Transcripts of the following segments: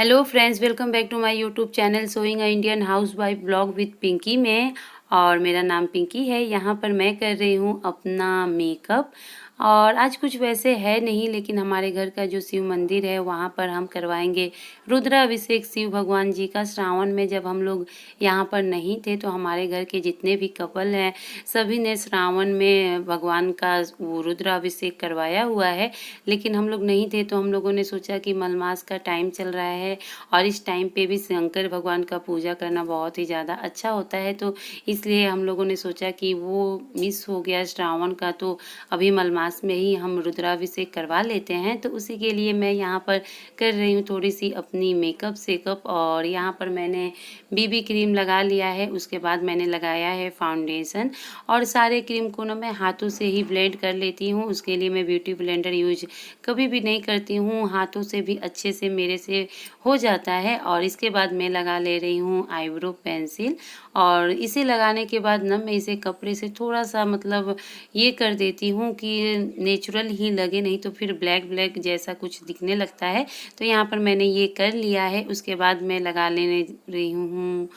Hello friends, welcome back to my YouTube channel showing a Indian housewife blog with Pinky में। और मेरा नाम पिंकी है। यहाँ पर मैं कर रही हूँ अपना मेकअप। और आज कुछ वैसे है नहीं, लेकिन हमारे घर का जो शिव मंदिर है वहाँ पर हम करवाएंगे रुद्राभिषेक शिव भगवान जी का। श्रावण में जब हम लोग यहाँ पर नहीं थे तो हमारे घर के जितने भी कपल हैं सभी ने श्रावण में भगवान का वो रुद्राभिषेक करवाया हुआ है। लेकिन हम लोग नहीं थे तो हम लोगों ने सोचा कि मलमास का टाइम चल रहा है और इस टाइम पे भी शंकर भगवान का पूजा करना बहुत ही ज़्यादा अच्छा होता है, तो इसलिए हम लोगों ने सोचा कि वो मिस हो गया श्रावण का, तो अभी मलमास में ही हम रुद्राभिषेक करवा लेते हैं। तो उसी के लिए मैं यहाँ पर कर रही हूँ थोड़ी सी अपनी मेकअप सेकअप। और यहाँ पर मैंने बीबी क्रीम लगा लिया है, उसके बाद मैंने लगाया है फाउंडेशन। और सारे क्रीम को ना मैं हाथों से ही ब्लेंड कर लेती हूँ। उसके लिए मैं ब्यूटी ब्लेंडर यूज कभी भी नहीं करती हूँ, हाथों से भी अच्छे से मेरे से हो जाता है। और इसके बाद मैं लगा ले रही हूँ आईब्रो पेंसिल। और इसे लगाने के बाद ना मैं इसे कपड़े से थोड़ा सा मतलब ये कर देती हूँ कि नेचुरल ही लगे, नहीं तो फिर ब्लैक ब्लैक जैसा कुछ दिखने लगता है। तो यहाँ पर मैंने ये कर लिया है। उसके बाद मैं लगा लेने रही हूँ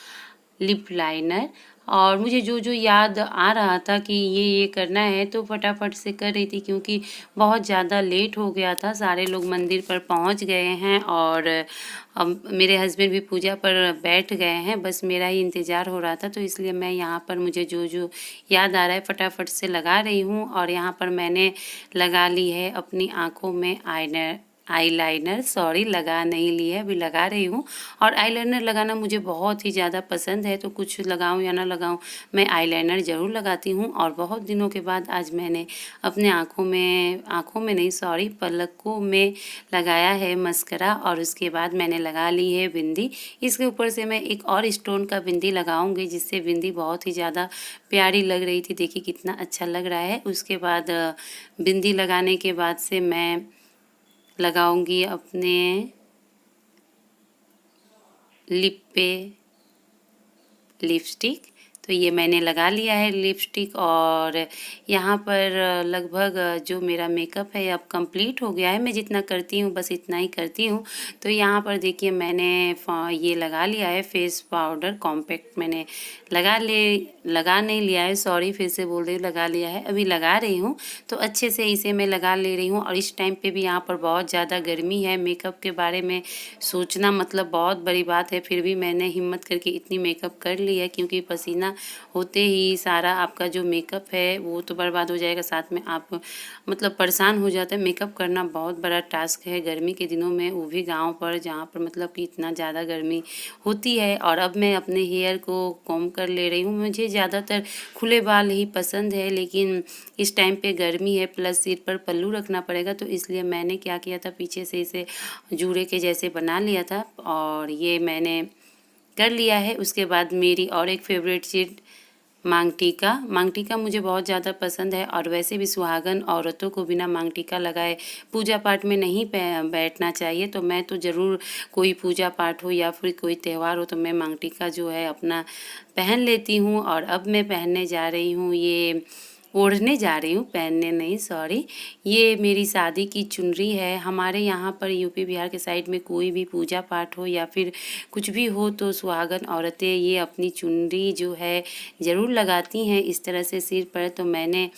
लिप लाइनर। और मुझे जो जो याद आ रहा था कि ये करना है तो फटाफट से कर रही थी, क्योंकि बहुत ज़्यादा लेट हो गया था। सारे लोग मंदिर पर पहुंच गए हैं और अब मेरे हस्बैंड भी पूजा पर बैठ गए हैं, बस मेरा ही इंतज़ार हो रहा था। तो इसलिए मैं यहाँ पर मुझे जो जो याद आ रहा है फटाफट से लगा रही हूँ। और यहाँ पर मैंने लगा ली है अपनी आँखों में आईलाइनर, सॉरी लगा नहीं ली है, अभी लगा रही हूँ। और आईलाइनर लगाना मुझे बहुत ही ज़्यादा पसंद है, तो कुछ लगाऊँ या ना लगाऊँ मैं आईलाइनर ज़रूर लगाती हूँ। और बहुत दिनों के बाद आज मैंने अपने आँखों में नहीं सॉरी पलकों में लगाया है मस्करा। और उसके बाद मैंने लगा ली है बिंदी। इसके ऊपर से मैं एक और स्टोन का बिंदी लगाऊंगी, जिससे बिंदी बहुत ही ज़्यादा प्यारी लग रही थी। देखिए कितना अच्छा लग रहा है। उसके बाद बिंदी लगाने के बाद से मैं लगाऊंगी अपने लिप पे लिपस्टिक। तो ये मैंने लगा लिया है लिपस्टिक। और यहाँ पर लगभग जो मेरा मेकअप है अब कंप्लीट हो गया है। मैं जितना करती हूँ बस इतना ही करती हूँ। तो यहाँ पर देखिए मैंने ये लगा लिया है फेस पाउडर कॉम्पैक्ट। मैंने लगा नहीं लिया है, सॉरी फिर से बोल रही हूँ, लगा लिया है, अभी लगा रही हूँ। तो अच्छे से इसे मैं लगा ले रही हूँ। और इस टाइम पे भी यहाँ पर बहुत ज़्यादा गर्मी है। मेकअप के बारे में सोचना मतलब बहुत बड़ी बात है, फिर भी मैंने हिम्मत करके इतनी मेकअप कर ली है, क्योंकि पसीना होते ही सारा आपका जो मेकअप है वो तो बर्बाद हो जाएगा, साथ में आप मतलब परेशान हो जाता है। मेकअप करना बहुत बड़ा टास्क है गर्मी के दिनों में, वो भी गांव पर जहाँ पर मतलब कि इतना ज़्यादा गर्मी होती है। और अब मैं अपने हेयर को कॉम्ब कर ले रही हूँ। मुझे ज़्यादातर खुले बाल ही पसंद है, लेकिन इस टाइम पे गर्मी है, प्लस सिर पर पल्लू रखना पड़ेगा, तो इसलिए मैंने क्या किया था पीछे से इसे जूड़े के जैसे बना लिया था और ये मैंने कर लिया है। उसके बाद मेरी और एक फेवरेट चीज़ मांग टीका मुझे बहुत ज़्यादा पसंद है। और वैसे भी सुहागन औरतों को बिना मांग टीका लगाए पूजा पाठ में नहीं बैठना चाहिए। तो मैं तो ज़रूर कोई पूजा पाठ हो या फिर कोई त्यौहार हो तो मैं मांग टीका जो है अपना पहन लेती हूँ। और अब मैं पहनने जा रही हूँ, ये ओढ़ने जा रही हूँ, पहनने नहीं सॉरी। ये मेरी शादी की चुनरी है। हमारे यहाँ पर यूपी बिहार के साइड में कोई भी पूजा पाठ हो या फिर कुछ भी हो तो सुहागन औरतें ये अपनी चुनरी जो है ज़रूर लगाती हैं इस तरह से सिर पर। तो मैंने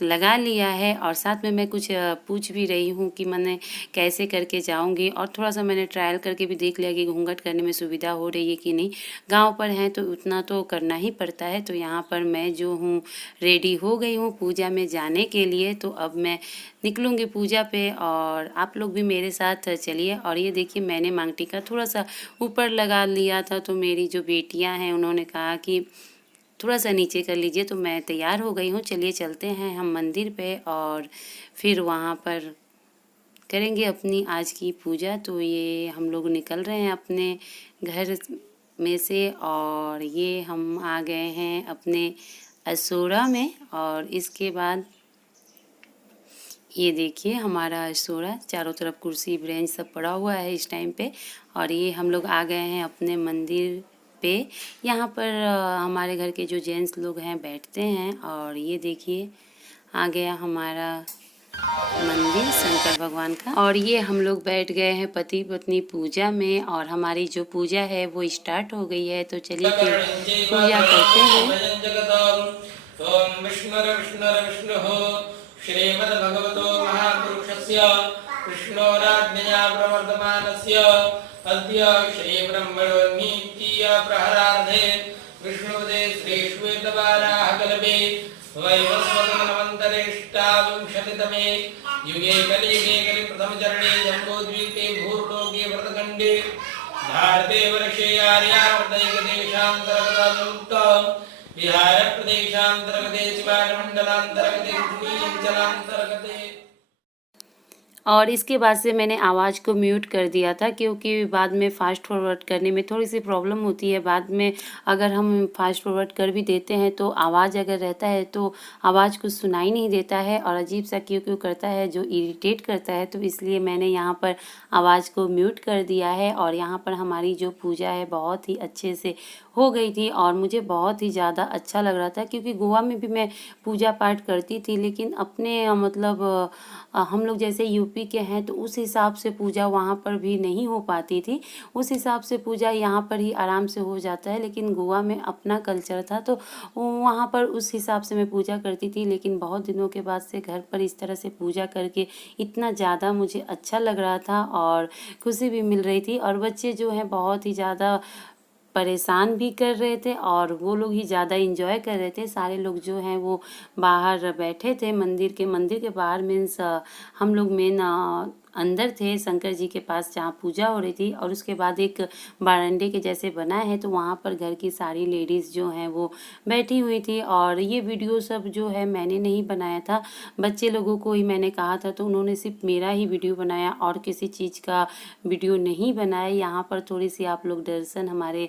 लगा लिया है। और साथ में मैं कुछ पूछ भी रही हूँ कि मैंने कैसे करके जाऊँगी। और थोड़ा सा मैंने ट्रायल करके भी देख लिया कि घूंघट करने में सुविधा हो रही है कि नहीं। गांव पर हैं तो उतना तो करना ही पड़ता है। तो यहाँ पर मैं जो हूँ रेडी हो गई हूँ पूजा में जाने के लिए। तो अब मैं निकलूँगी पूजा पे और आप लोग भी मेरे साथ चलिए। और ये देखिए मैंने मांग टीका थोड़ा सा ऊपर लगा लिया था, तो मेरी जो बेटियाँ हैं उन्होंने कहा कि थोड़ा सा नीचे कर लीजिए। तो मैं तैयार हो गई हूँ, चलिए चलते हैं हम मंदिर पे और फिर वहाँ पर करेंगे अपनी आज की पूजा। तो ये हम लोग निकल रहे हैं अपने घर में से और ये हम आ गए हैं अपने असोरा में। और इसके बाद ये देखिए हमारा असोरा, चारों तरफ कुर्सी ब्रेंच सब पड़ा हुआ है इस टाइम पे। और ये हम लोग आ गए हैं अपने मंदिर पे। यहाँ पर हमारे घर के जो जेंट्स लोग हैं बैठते हैं। और ये देखिए आ गया हमारा मंदिर। शंकर भगवान का। और ये हम लोग बैठ गए हैं पति पत्नी पूजा में, और हमारी जो पूजा है वो स्टार्ट हो गई है। तो चलिए फिर पूजा करते हैं। श्रीमद्भगवतो महापुरुषस्य विष्णोराज्ञया प्रवर्तमानस्य अद्य श्रीब्रह्मण्योन्नीत्य प्रहरार्धे विष्णुपदे श्रीश्वेतवाराहकल्पे वैवस्वतमन्वन्तरेष्टाविंशतितमे युगे कलियुगे कलिप्रथमचरणे जम्बूद्वीपे भूर्लोके भरतखण्डे भारते वर्षे आर्यावर्तैकदेशान्तर्गतयुक्त बिहार प्रदेशांतर्गते शिवामंडलांतर्गते अंचलांतर्गते। और इसके बाद से मैंने आवाज़ को म्यूट कर दिया था, क्योंकि बाद में फ़ास्ट फॉरवर्ड करने में थोड़ी सी प्रॉब्लम होती है। बाद में अगर हम फ़ास्ट फॉरवर्ड कर भी देते हैं तो आवाज़ अगर रहता है तो आवाज़ कुछ सुनाई नहीं देता है और अजीब सा क्यों क्यों करता है, जो इरिटेट करता है। तो इसलिए मैंने यहाँ पर आवाज़ को म्यूट कर दिया है। और यहाँ पर हमारी जो पूजा है बहुत ही अच्छे से हो गई थी और मुझे बहुत ही ज़्यादा अच्छा लग रहा था, क्योंकि गोवा में भी मैं पूजा पाठ करती थी, लेकिन अपने मतलब हम लोग जैसे यूपी के हैं तो उस हिसाब से पूजा वहाँ पर भी नहीं हो पाती थी। उस हिसाब से पूजा यहाँ पर ही आराम से हो जाता है, लेकिन गोवा में अपना कल्चर था तो वहाँ पर उस हिसाब से मैं पूजा करती थी। लेकिन बहुत दिनों के बाद से घर पर इस तरह से पूजा करके इतना ज़्यादा मुझे अच्छा लग रहा था और खुशी भी मिल रही थी। और बच्चे जो हैं बहुत ही ज़्यादा परेशान भी कर रहे थे और वो लोग ही ज़्यादा इंजॉय कर रहे थे। सारे लोग जो हैं वो बाहर बैठे थे मंदिर के बाहर, मीन्स हम लोग मेन अंदर थे शंकर जी के पास जहाँ पूजा हो रही थी। और उसके बाद एक बारंडे के जैसे बना है तो वहाँ पर घर की सारी लेडीज़ जो हैं वो बैठी हुई थी। और ये वीडियो सब जो है मैंने नहीं बनाया था, बच्चे लोगों को ही मैंने कहा था, तो उन्होंने सिर्फ मेरा ही वीडियो बनाया और किसी चीज़ का वीडियो नहीं बनाया। यहाँ पर थोड़ी सी आप लोग दर्शन हमारे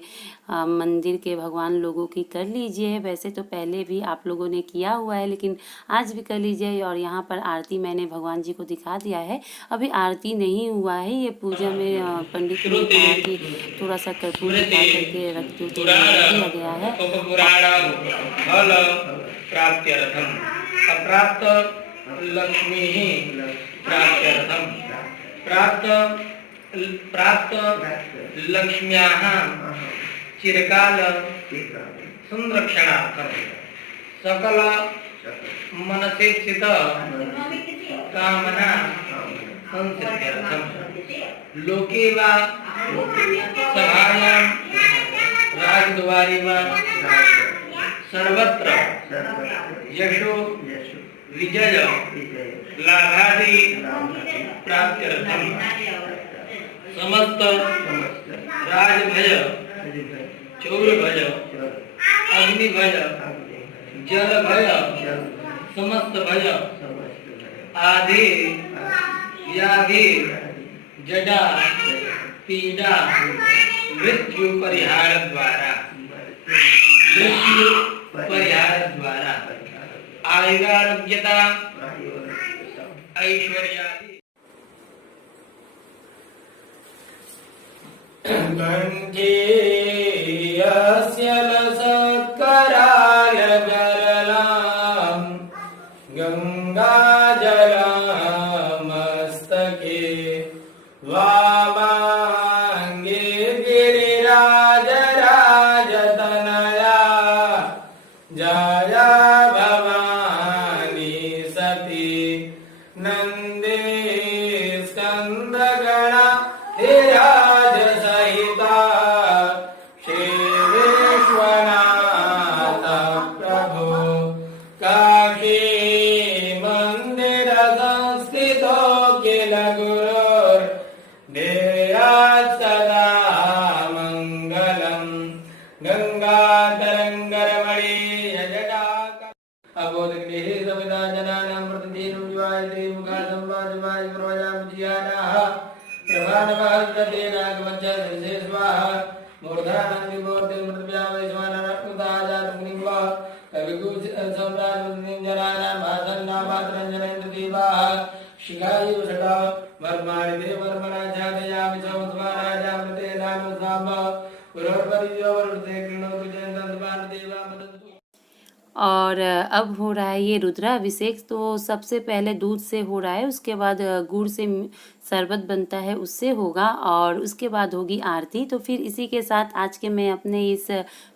मंदिर के भगवान लोगों की कर लीजिए। वैसे तो पहले भी आप लोगों ने किया हुआ है, लेकिन आज भी कर लीजिए। और यहाँ पर आरती मैंने भगवान जी को दिखा दिया है, अभी आरती नहीं हुआ है। ये पूजा में पंडित ने कहा कि थोड़ा सा कर्पूर दिखा करके रख दो, तो दिया गया है। अप्राप्त लक्ष्मी प्राप्त लक्ष्म्याः चिरकाल संरक्षणार्थं सकल मनसेक्षित कामना संसिद्ध्यर्थं लोके वा सभायां राजद्वारे वा सर्वत्र यशो विजय लाभादि प्राप्त्यर्थं समस्त राजभय चौरभय अग्निभय जलभय समस्त भय आदि व्याधि जड़ा पीड़ा मृत्यु परिहार द्वारा आयुरारोग्यता ऐश्वर्यादि गंजेयस्य लसत्कराय गरलां गंगाजलमस्तके वामाङ्गे गिरिराजराजतनया जया भवानी सती नन्दे स्कन्दगणा विराज सहिता श्री विश्वनाथ प्रभु काशी मंदिर संस्थितो किल गुरुर्देयात् सदा मंगलम् गंगातरङ्गरमणीय जटाक अबोधगृहे सविता जनानां प्रतिदिनं विवाहते मुखासंवादवाय प्रवजामुज्यानाः प्रभानवाहते नागवच्च श्री स्वाहा मूर्धानं विभूति मृत्यावै स्वानरत्नदाजातमुनिवा कविकुज सम्राजमुनिं जनानां भासन्नामात्रञ्जनेन्द्रदेवाः शिखायु षडा वर्माणि देवर्मणा जातयामि चौद्वाराजामृते नामसाम्ब पुरोर्परियो वरुते कृणोतु जयन्तन्त्वान् देवा मदन्तु। और अब हो रहा है ये रुद्राभिषेक। तो सबसे पहले दूध से हो रहा है, उसके बाद गुड़ से शरबत बनता है उससे होगा, और उसके बाद होगी आरती। तो फिर इसी के साथ आज के मैं अपने इस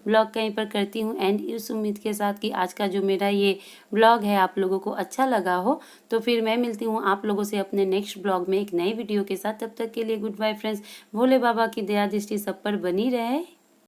ब्लॉग कहीं पर करती हूँ एंड इस उम्मीद के साथ कि आज का जो मेरा ये ब्लॉग है आप लोगों को अच्छा लगा हो। तो फिर मैं मिलती हूँ आप लोगों से अपने नेक्स्ट ब्लॉग में एक नई वीडियो के साथ। तब तक के लिए गुड बाय फ्रेंड्स। भोले बाबा की दया दृष्टि सब पर बनी रहे।